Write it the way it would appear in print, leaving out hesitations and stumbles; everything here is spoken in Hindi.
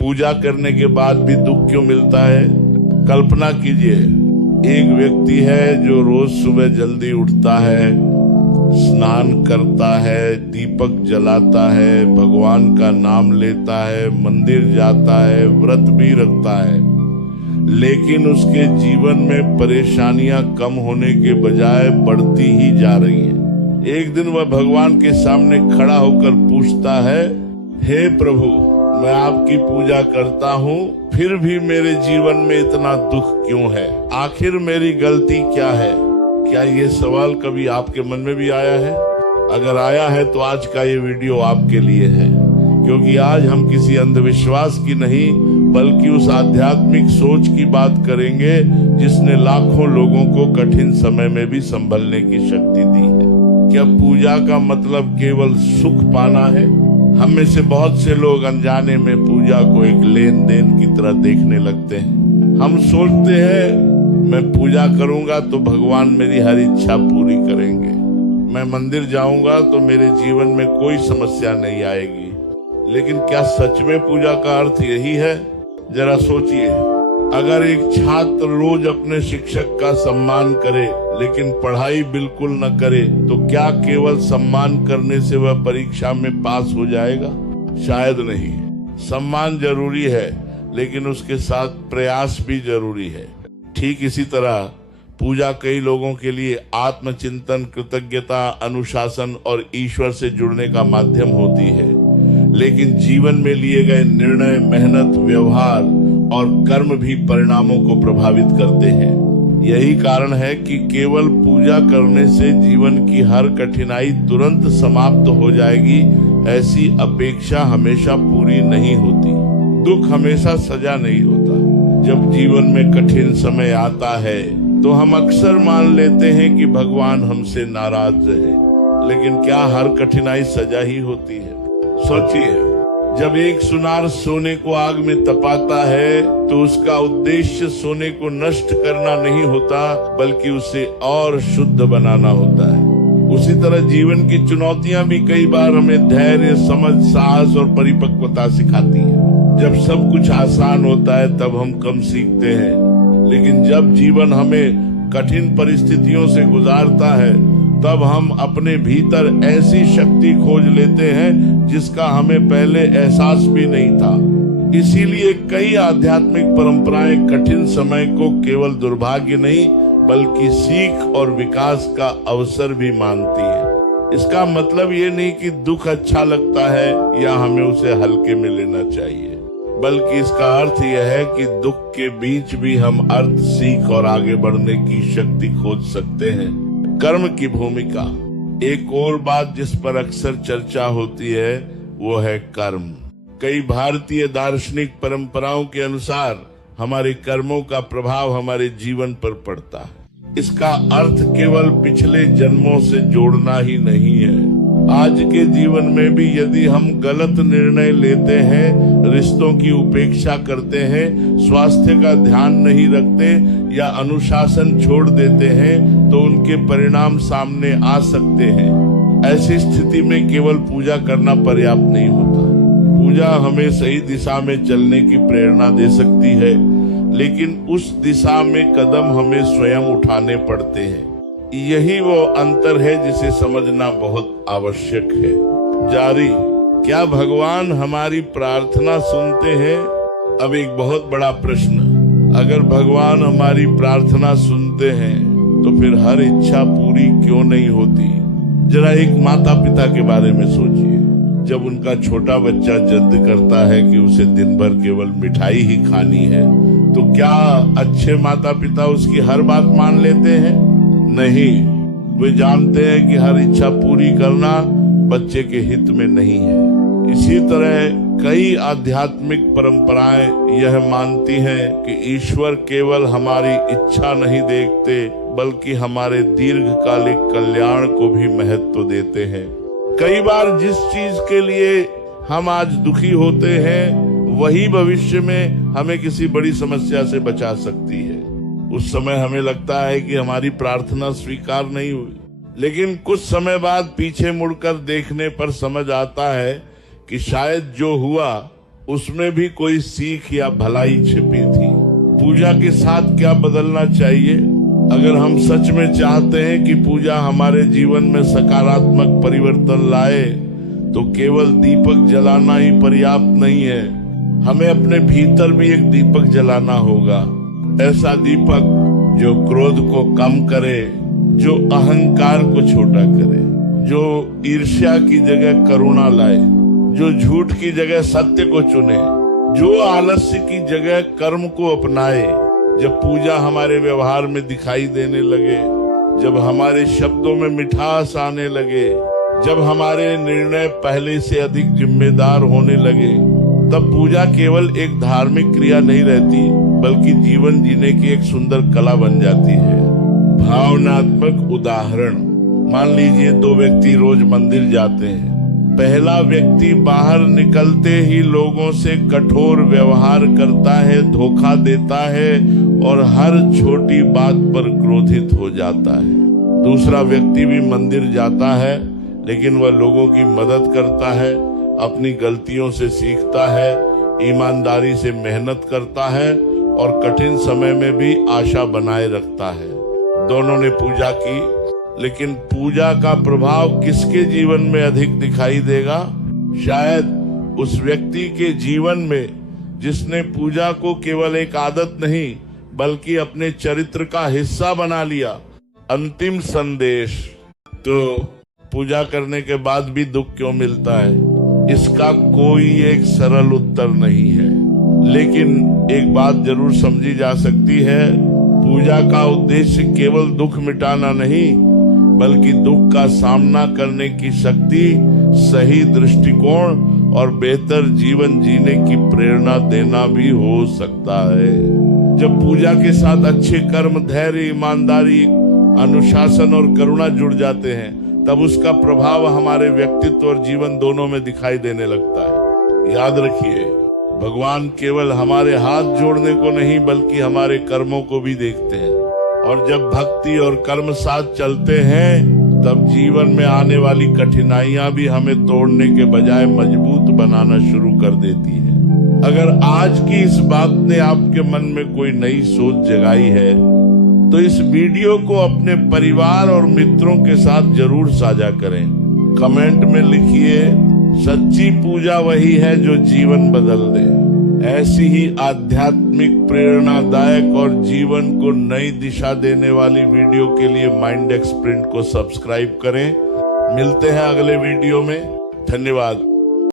पूजा करने के बाद भी दुख क्यों मिलता है? कल्पना कीजिए, एक व्यक्ति है जो रोज सुबह जल्दी उठता है, स्नान करता है, दीपक जलाता है, भगवान का नाम लेता है, मंदिर जाता है, व्रत भी रखता है, लेकिन उसके जीवन में परेशानियां कम होने के बजाय बढ़ती ही जा रही हैं। एक दिन वह भगवान के सामने खड़ा होकर पूछता है, हे प्रभु, मैं आपकी पूजा करता हूँ, फिर भी मेरे जीवन में इतना दुख क्यों है? आखिर मेरी गलती क्या है? क्या ये सवाल कभी आपके मन में भी आया है? अगर आया है तो आज का ये वीडियो आपके लिए है, क्योंकि आज हम किसी अंधविश्वास की नहीं बल्कि उस आध्यात्मिक सोच की बात करेंगे जिसने लाखों लोगों को कठिन समय में भी संभलने की शक्ति दी है। क्या पूजा का मतलब केवल सुख पाना है? हम में से बहुत से लोग अनजाने में पूजा को एक लेन देन की तरह देखने लगते हैं। हम सोचते हैं मैं पूजा करूंगा तो भगवान मेरी हर इच्छा पूरी करेंगे, मैं मंदिर जाऊंगा तो मेरे जीवन में कोई समस्या नहीं आएगी। लेकिन क्या सच में पूजा का अर्थ यही है? जरा सोचिए, अगर एक छात्र रोज अपने शिक्षक का सम्मान करे लेकिन पढ़ाई बिल्कुल न करे तो क्या केवल सम्मान करने से वह परीक्षा में पास हो जाएगा? शायद नहीं। सम्मान जरूरी है, लेकिन उसके साथ प्रयास भी जरूरी है। ठीक इसी तरह पूजा कई लोगों के लिए आत्मचिंतन, कृतज्ञता, अनुशासन और ईश्वर से जुड़ने का माध्यम होती है, लेकिन जीवन में लिए गए निर्णय, मेहनत, व्यवहार और कर्म भी परिणामों को प्रभावित करते हैं। यही कारण है कि केवल पूजा करने से जीवन की हर कठिनाई तुरंत समाप्त हो जाएगी, ऐसी अपेक्षा हमेशा पूरी नहीं होती। दुख हमेशा सजा नहीं होता। जब जीवन में कठिन समय आता है तो हम अक्सर मान लेते हैं कि भगवान हमसे नाराज रहे, लेकिन क्या हर कठिनाई सजा ही होती है? सोचिए, जब एक सुनार सोने को आग में तपाता है तो उसका उद्देश्य सोने को नष्ट करना नहीं होता, बल्कि उसे और शुद्ध बनाना होता है। उसी तरह जीवन की चुनौतियां भी कई बार हमें धैर्य, समझ, साहस और परिपक्वता सिखाती हैं। जब सब कुछ आसान होता है तब हम कम सीखते हैं, लेकिन जब जीवन हमें कठिन परिस्थितियों से गुजारता है तब हम अपने भीतर ऐसी शक्ति खोज लेते हैं जिसका हमें पहले एहसास भी नहीं था। इसीलिए कई आध्यात्मिक परंपराएं कठिन समय को केवल दुर्भाग्य नहीं बल्कि सीख और विकास का अवसर भी मानती है। इसका मतलब ये नहीं कि दुख अच्छा लगता है या हमें उसे हल्के में लेना चाहिए, बल्कि इसका अर्थ यह है कि दुख के बीच भी हम अर्थ, सीख और आगे बढ़ने की शक्ति खोज सकते हैं। कर्म की भूमिका। एक और बात जिस पर अक्सर चर्चा होती है वो है कर्म। कई भारतीय दार्शनिक परंपराओं के अनुसार हमारे कर्मों का प्रभाव हमारे जीवन पर पड़ता है। इसका अर्थ केवल पिछले जन्मों से जोड़ना ही नहीं है। आज के जीवन में भी यदि हम गलत निर्णय लेते हैं, रिश्तों की उपेक्षा करते हैं, स्वास्थ्य का ध्यान नहीं रखते या अनुशासन छोड़ देते हैं तो उनके परिणाम सामने आ सकते हैं। ऐसी स्थिति में केवल पूजा करना पर्याप्त नहीं होता। पूजा हमें सही दिशा में चलने की प्रेरणा दे सकती है, लेकिन उस दिशा में कदम हमें स्वयं उठाने पड़ते हैं। यही वो अंतर है जिसे समझना बहुत आवश्यक है। जारी, क्या भगवान हमारी प्रार्थना सुनते हैं? अब एक बहुत बड़ा प्रश्न। अगर भगवान हमारी प्रार्थना सुनते हैं तो फिर हर इच्छा पूरी क्यों नहीं होती? जरा एक माता पिता के बारे में सोचिए। जब उनका छोटा बच्चा जिद करता है कि उसे दिन भर केवल मिठाई ही खानी है, तो क्या अच्छे माता पिता उसकी हर बात मान लेते हैं? नहीं, वे जानते हैं कि हर इच्छा पूरी करना बच्चे के हित में नहीं है। इसी तरह कई आध्यात्मिक परंपराएं यह मानती हैं कि ईश्वर केवल हमारी इच्छा नहीं देखते बल्कि हमारे दीर्घकालिक कल्याण को भी महत्व देते हैं। कई बार जिस चीज के लिए हम आज दुखी होते हैं वही भविष्य में हमें किसी बड़ी समस्या से बचा सकती है। उस समय हमें लगता है कि हमारी प्रार्थना स्वीकार नहीं हुई, लेकिन कुछ समय बाद पीछे मुड़कर देखने पर समझ आता है कि शायद जो हुआ उसमें भी कोई सीख या भलाई छिपी थी। पूजा के साथ क्या बदलना चाहिए? अगर हम सच में चाहते हैं कि पूजा हमारे जीवन में सकारात्मक परिवर्तन लाए, तो केवल दीपक जलाना ही पर्याप्त नहीं है। हमें अपने भीतर भी एक दीपक जलाना होगा। ऐसा दीपक जो क्रोध को कम करे, जो अहंकार को छोटा करे, जो ईर्ष्या की जगह करुणा लाए, जो झूठ की जगह सत्य को चुने, जो आलस्य की जगह कर्म को अपनाए। जब पूजा हमारे व्यवहार में दिखाई देने लगे, जब हमारे शब्दों में मिठास आने लगे, जब हमारे निर्णय पहले से अधिक जिम्मेदार होने लगे, तब पूजा केवल एक धार्मिक क्रिया नहीं रहती, बल्कि जीवन जीने की एक सुंदर कला बन जाती है। भावनात्मक उदाहरण, मान लीजिए दो व्यक्ति रोज मंदिर जाते हैं। पहला व्यक्ति बाहर निकलते ही लोगों से कठोर व्यवहार करता है, धोखा देता है और हर छोटी बात पर क्रोधित हो जाता है। दूसरा व्यक्ति भी मंदिर जाता है, लेकिन वह लोगों की मदद करता है, अपनी गलतियों से सीखता है, ईमानदारी से मेहनत करता है और कठिन समय में भी आशा बनाए रखता है। दोनों ने पूजा की, लेकिन पूजा का प्रभाव किसके जीवन में अधिक दिखाई देगा? शायद उस व्यक्ति के जीवन में जिसने पूजा को केवल एक आदत नहीं, बल्कि अपने चरित्र का हिस्सा बना लिया। अंतिम संदेश, तो पूजा करने के बाद भी दुख क्यों मिलता है? इसका कोई एक सरल उत्तर नहीं है, लेकिन एक बात जरूर समझी जा सकती है। पूजा का उद्देश्य केवल दुख मिटाना नहीं, बल्कि दुख का सामना करने की शक्ति, सही दृष्टिकोण और बेहतर जीवन जीने की प्रेरणा देना भी हो सकता है। जब पूजा के साथ अच्छे कर्म, धैर्य, ईमानदारी, अनुशासन और करुणा जुड़ जाते हैं, तब उसका प्रभाव हमारे व्यक्तित्व और जीवन दोनों में दिखाई देने लगता है। याद रखिए, भगवान केवल हमारे हाथ जोड़ने को नहीं, बल्कि हमारे कर्मों को भी देखते हैं। और जब भक्ति और कर्म साथ चलते हैं, तब जीवन में आने वाली कठिनाइयां भी हमें तोड़ने के बजाय मजबूत बनाना शुरू कर देती है। अगर आज की इस बात ने आपके मन में कोई नई सोच जगाई है, तो इस वीडियो को अपने परिवार और मित्रों के साथ जरूर साझा करें। कमेंट में लिखिए, सच्ची पूजा वही है जो जीवन बदल दे। ऐसी ही आध्यात्मिक, प्रेरणादायक और जीवन को नई दिशा देने वाली वीडियो के लिए माइंड एक्सप्रिंट को सब्सक्राइब करें। मिलते हैं अगले वीडियो में। धन्यवाद।